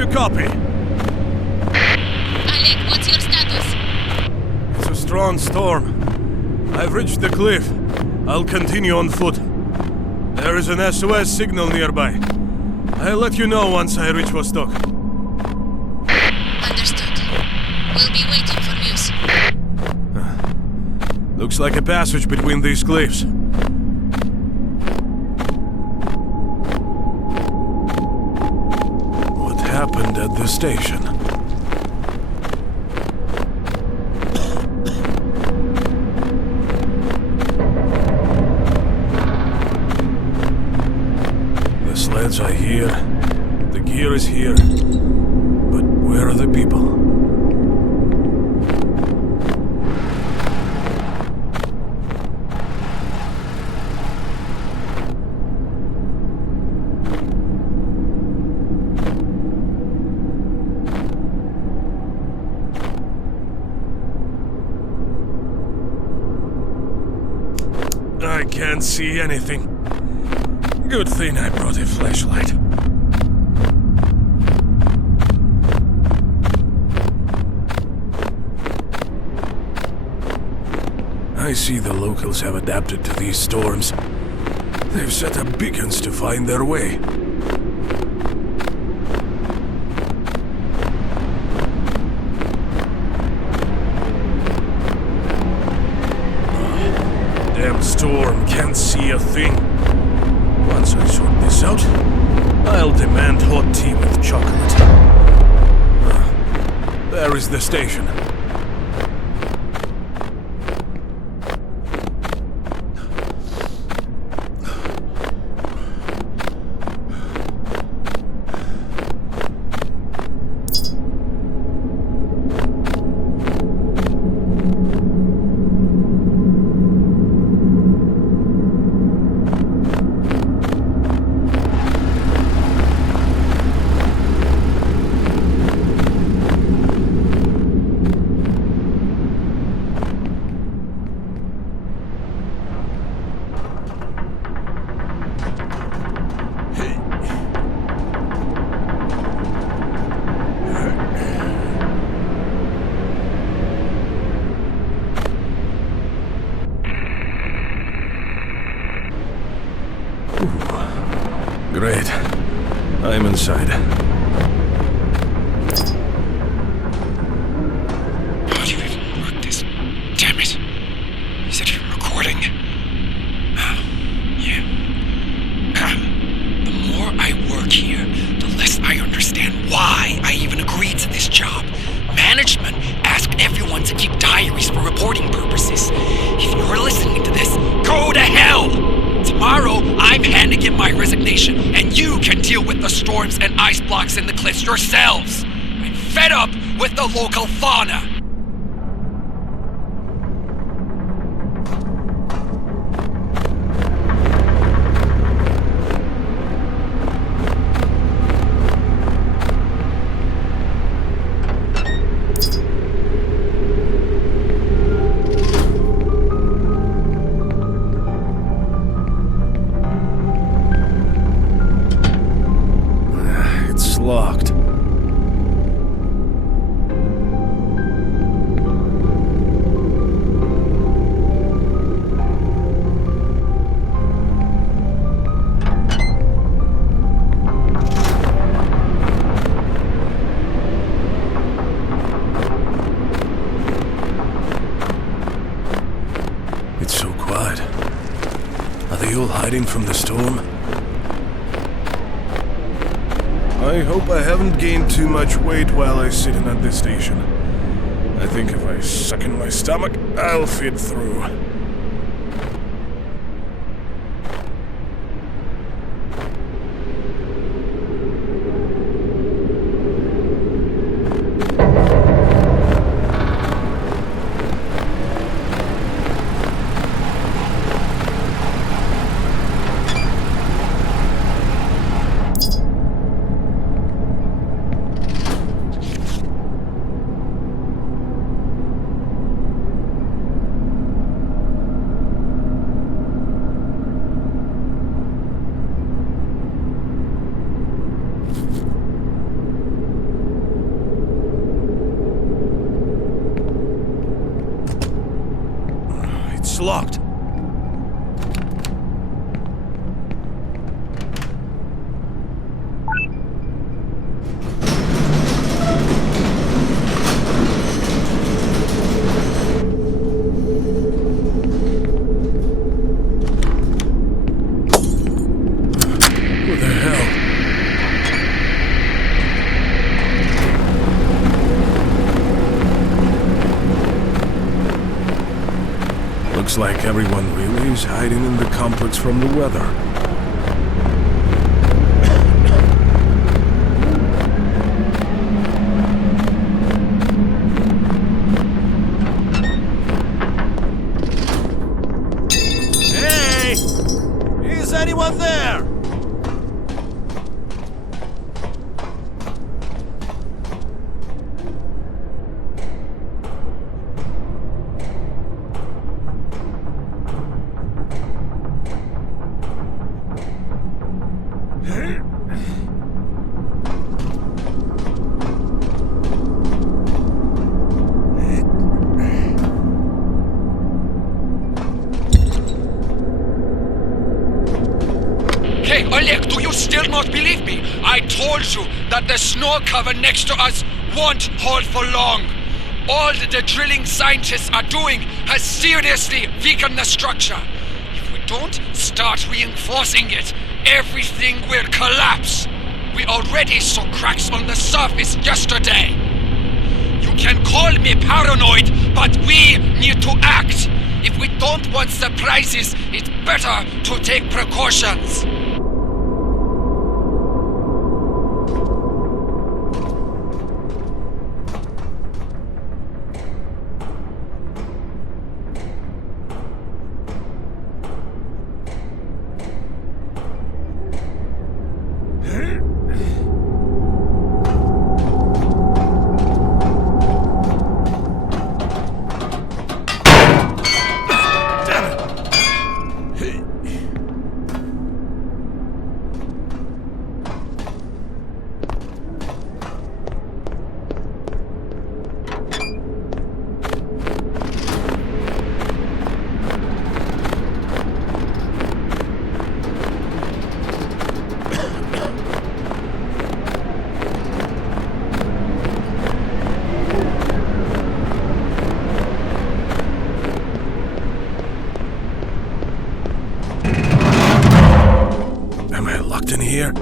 you copy? Oleg, what's your status? It's a strong storm. I've reached the cliff. I'll continue on foot. There is an SOS signal nearby. I'll let you know once I reach Vostok. Understood. We'll be waiting for news. Looks like a passage between these cliffs. What happened at the station? The sleds are here. The gear is here. But where are the people? I can't see anything. Good thing I brought a flashlight. I see the locals have adapted to these storms. They've set up beacons to find their way. Damn storm, can't see a thing. Once I sort this out, I'll demand hot tea with chocolate. There is the station. Great. I'm inside. How do you even work this? Damn it. Is it recording? Yeah. The more I work here, the less I understand why I even agreed to this job. Management asked everyone to keep diaries for reporting purposes. If you're listening to this, go to hell! Tomorrow, I'm handing in my resignation, and you can deal with the storms and ice blocks in the cliffs yourselves. I'm fed up with the local fauna. Locked. It's so quiet. Are they all hiding from the storm? I hope I haven't gained too much weight while I'm sitting at this station. I think if I suck in my stomach, I'll fit through. It's locked. What the hell? Looks like everyone really is hiding in the complex from the weather. Hey! Is anyone there? Hey, Oleg, do you still not believe me? I told you that the snow cover next to us won't hold for long. All that the drilling scientists are doing has seriously weakened the structure. If we don't start reinforcing it, everything will collapse. We already saw cracks on the surface yesterday. You can call me paranoid, but we need to act. If we don't want surprises, it's better to take precautions. In here?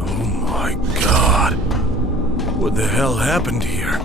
Oh my God. What the hell happened here?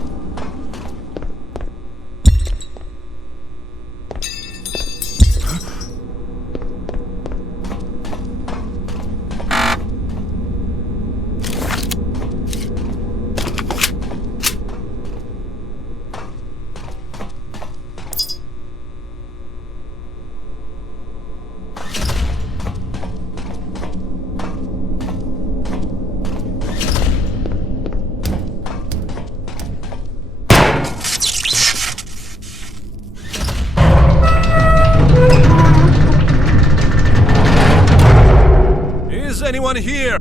Is anyone here?